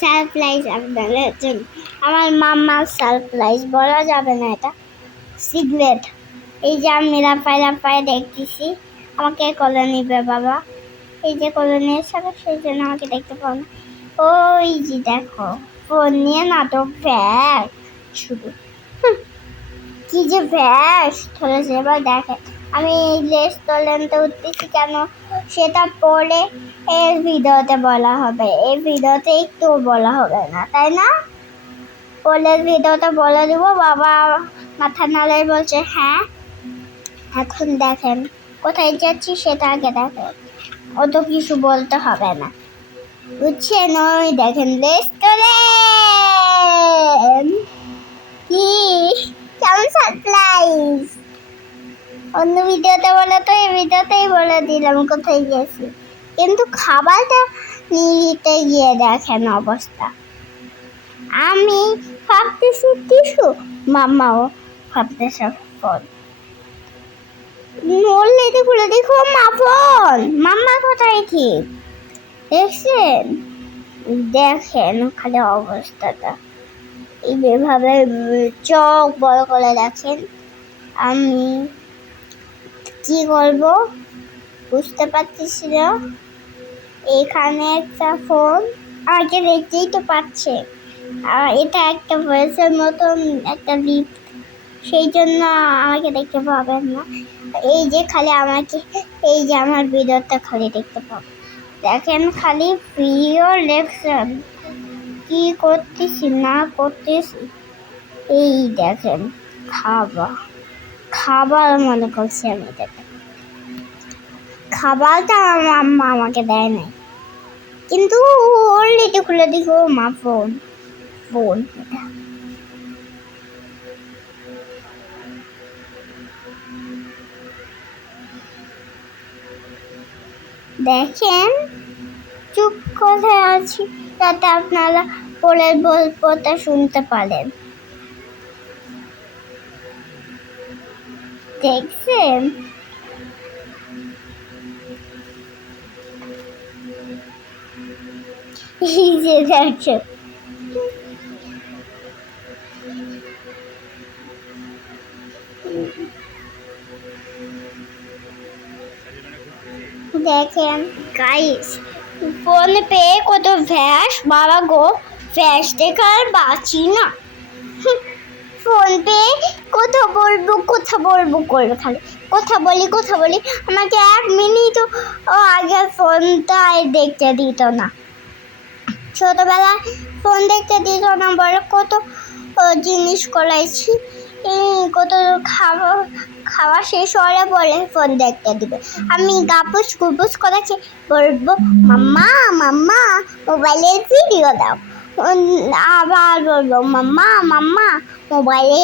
Surprise আপনাদের জন্য আমার মাম্মার সারপ্রাইজ বলা যাবে না এটা। সিগারেট এই যে আমি লাফায় লাফায় দেখতেছি আমাকে কোলে নিবে বাবা। এই যে কোলে নিয়ে যাবে সেই জন্য আমাকে দেখতে পাও না। ওই যে দেখো ফোন নিয়ে নাটক ব্যাগ শুধু। কি যে ব্যাস। ধরেছে এবার দেখে। আমি এই তো উঠতেছি কেন? সেটা পরে এর ভিডিওতে বলা হবে। এই ভিডিওতে একটু বলা হবে না, তাই না? পরের ভিডিওতে বলে দিব, বাবা মাথা নাড়ে বলছে হ্যাঁ এখন দেখেন, কোথায় যাচ্ছি সেটা আগে দেখেন। অত কিছু বলতে হবে না। বুঝছেন? ওই দেখেন, রেস্টুরেন্ট কি কেমন সারপ্রাইজ অন্য ভিডিওতে বলে তো, এই ভিডিওতেই বলে দিলাম কোথায় গেছি। কিন্তু খাবারটা নিতে গিয়ে দেখেন অবস্থা। আমি ভাবতেছি টিসু, মাম্মাও ভাবতেছে ফোন। নড়লে খুলে দেখো মা ফোন, মাম্মা কোথায় ঠিক দেখছেন? দেখেন খালি অবস্থাটা। এই যেভাবে চোখ বড় করে দেখেন। আমি কি করব বুঝতে পারতেছি না। এখানে একটা ফোন আগে দেখতেই তো পাচ্ছে। আর এটা একটা ভয়েসের মতন একটা লিপ সেই জন্য আমাকে দেখতে পাবেন না। এই যে খালি আমাকে, এই যে আমার ভিডিওটা খালি দেখতে পাবেন। দেখেন খালি প্রিয় লেকশন কি করতেছি, না করতেছি? এই দেখেন খাবার খাবার মনে করছি আমি এটাকে খাবারটা আমার আম্মা আমাকে দেয় নাই। কিন্তু ওর লিটে খুলে ও মা ফোন ফোন এটা। দেখেন, চুপ কোথায় আছি, যাতে আপনারা পরের গল্পটা শুনতে পারেন। দেখছেন? এই যে দেখছেন দেখেন গাইস ফোন পেয়ে কত ভ্যাস বাবা গো ভ্যাস দেখে আর বাঁচি না হুঁ, ফোন পেয়ে কথা বলব, কথা বলব করবে খালি কথা বলি কথা বলি। আমাকে এক মিনিট আগে ফোনটা আর দেখতে দিত না। ছোটবেলায় ফোন দেখতে দিত না বড় কত জিনিস করাইছি কত খাওয়া খাওয়া শেষ হলে বলে ফোন দেখতে দিবে। আমি গাপুস গুপুস করেছি, বলব, মাম্মা মাম্মা মোবাইলের ভিডিও দাও। আবার বলব, মাম্মা মাম্মা, মোবাইলে